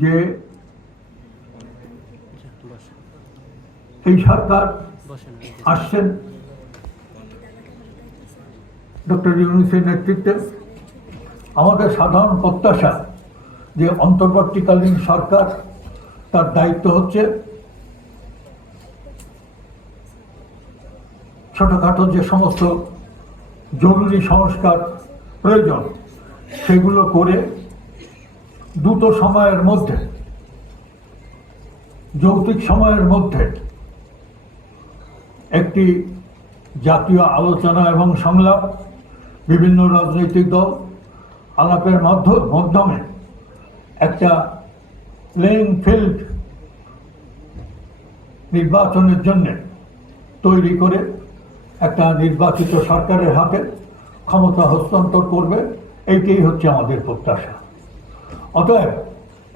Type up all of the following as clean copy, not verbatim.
যে এই সরকার আসছেন ডক্টর ইউনূসের নেতৃত্বে। আমাদের সাধারণ প্রত্যাশা যে অন্তর্বর্তীকালীন সরকার, তার দায়িত্ব হচ্ছে ছোটখাটো যে সমস্ত জরুরি সংস্কার প্রয়োজন সেগুলো করে দ্রুত সময়ের মধ্যে, যৌক্তিক সময়ের মধ্যে একটি জাতীয় আলোচনা এবং সংলাপ, বিভিন্ন রাজনৈতিক দল আলাপের মাধ্যমে একটা প্লেইং ফিল্ড নির্বাচনের জন্য তৈরি করে একটা নির্বাচিত সরকারের হাতে ক্ষমতা হস্তান্তর করবে। এইটাই হচ্ছে আমাদের প্রত্যাশা। অতএব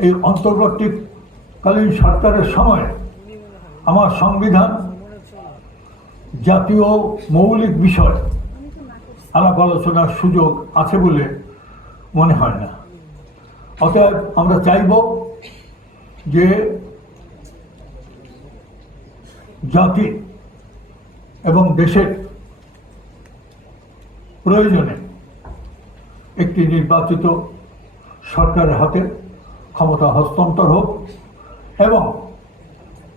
এই অন্তর্বর্তীকালীন সরকারের সময় আমার সংবিধান জাতীয় মৌলিক বিষয় আলাপ আলোচনার সুযোগ আছে বলে মনে হয় না। অতএব আমরা চাইব যে জাতি এবং দেশের প্রয়োজনে একটি নির্বাচিত সরকারের হাতে ক্ষমতা হস্তান্তর হোক, এবং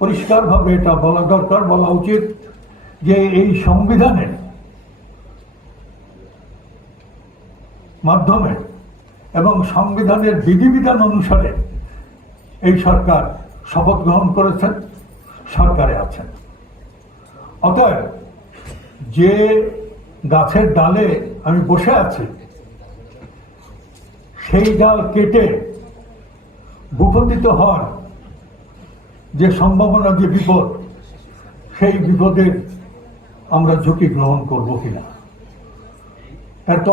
পরিষ্কারভাবে এটা বলা দরকার, বলা উচিত যে এই সংবিধানের মাধ্যমে এবং সংবিধানের বিধিবিধান অনুসারে এই সরকার শপথ গ্রহণ করেছেন, সরকারে আছেন। অতএব যে গাছের ডালে আমি বসে আছি, সেই ডাল কেটে ভূপতিত হওয়ার যে সম্ভাবনা, যে বিপদ, সেই বিপদের আমরা ঝুঁকি গ্রহণ করব কিনা। এত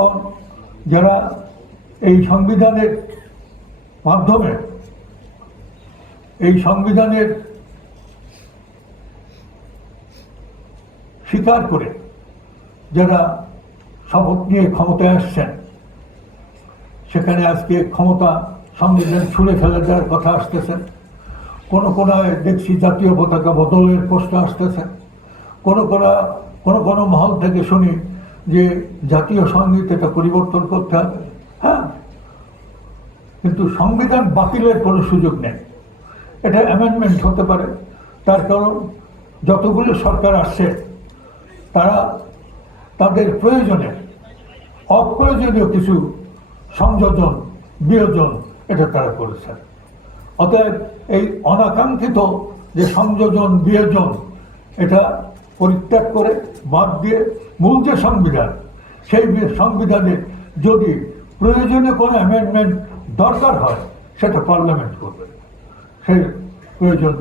যারা এই সংবিধানের মাধ্যমে, এই সংবিধানের স্বীকার করে যারা শপথ নিয়ে ক্ষমতায় আসছেন, সেখানে আজকে ক্ষমতা সংবিধান ছুঁড়ে ফেলে দেওয়ার কথা আসতেছে। কোনো কোনায় দেখছি জাতীয় পতাকা বদলের প্রশ্ন আসতেছে। কোনো মহল থেকে শুনি যে জাতীয় সঙ্গীত এটা পরিবর্তন করতে হবে। হ্যাঁ, কিন্তু সংবিধান বাতিলের কোনো সুযোগ নেই। এটা অ্যামেন্ডমেন্ট হতে পারে। তার কারণ যতগুলো সরকার আসছে তারা তাদের প্রয়োজনে অপ্রয়োজনীয় কিছু সংযোজন, বিয়োজন এটা তারা করেছে। অতএব এই অনাকাঙ্ক্ষিত যে সংযোজন, বিয়োজন, এটা পরিত্যাগ করে বাদ দিয়ে মূল যে সংবিধান, সেই সংবিধানে যদি প্রয়োজনে কোনো অ্যামেন্ডমেন্ট দরকার হয় সেটা পার্লামেন্ট করবে। সেই প্রয়োজন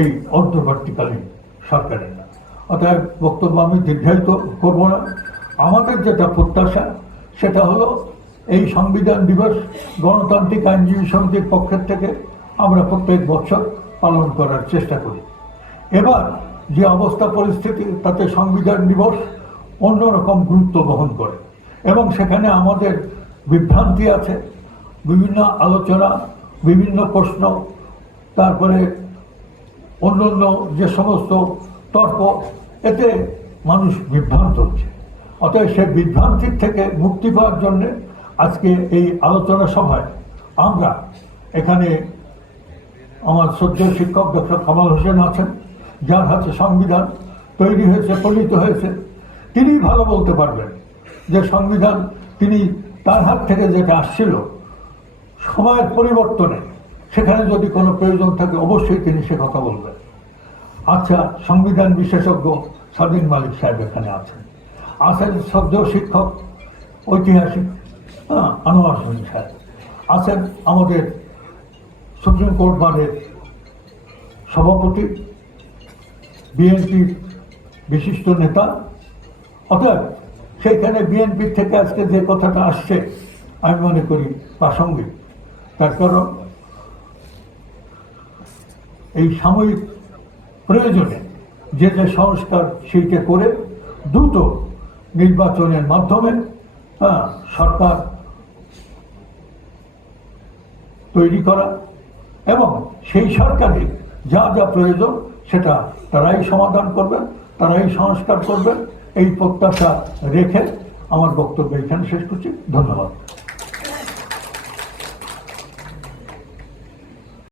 এই অন্তর্বর্তীকালীন সরকারের না। অতএব বক্তব্য আমি দীর্ঘায়িত করব না। আমাদের যেটা প্রত্যাশা সেটা হলো এই সংবিধান দিবস গণতান্ত্রিক আইনজীবী সমিতির পক্ষের থেকে আমরা প্রত্যেক বছর পালন করার চেষ্টা করি। এবার যে অবস্থা পরিস্থিতি, তাতে সংবিধান দিবস অন্যরকম গুরুত্ব বহন করে, এবং সেখানে আমাদের বিভ্রান্তি আছে, বিভিন্ন আলোচনা, বিভিন্ন প্রশ্ন, তারপরে অন্যান্য যে সমস্ত তর্ক, এতে মানুষ বিভ্রান্ত হচ্ছে। অতএব সেই বিভ্রান্তির থেকে মুক্তি পাওয়ার জন্য আজকে এই আলোচনা সভায় আমরা এখানে আমার শ্রদ্ধেয় শিক্ষক ডক্টর কামাল হোসেন আছেন, যার হাতে সংবিধান তৈরি হয়েছে, প্রণীত হয়েছে। তিনি ভালো বলতে পারবেন যে সংবিধান তিনি তার হাত থেকে যেটা আসছিল সময়ের পরিবর্তনে, সেখানে যদি কোনো প্রয়োজন থাকে অবশ্যই তিনি সে কথা বলবেন। আচ্ছা, সংবিধান বিশেষজ্ঞ স্বাধীন মালিক সাহেব এখানে আছেন। শ্রদ্ধেয় শিক্ষক ঐতিহাসিক আনোয়ার হোসেন সাহেব আছেন, আমাদের সুপ্রিম কোর্ট বারের সভাপতি, বিএনপির বিশিষ্ট নেতা। অতএব সেইখানে বিএনপির থেকে আজকে যে কথাটা আসছে আমি মনে করি প্রাসঙ্গিক। তার কারণ এই সাময়িক প্রয়োজনে যে যে সংস্কার সেইটা করে দ্রুত নির্বাচনের মাধ্যমে সরকার তৈরি করা এবং সেই সরকারে যা যা প্রয়োজন সেটা তারাই সমাধান করবেন, তারাই সংস্কার করবেন, এই প্রত্যাশা রেখে আমার বক্তব্য এখানে শেষ করছি। ধন্যবাদ।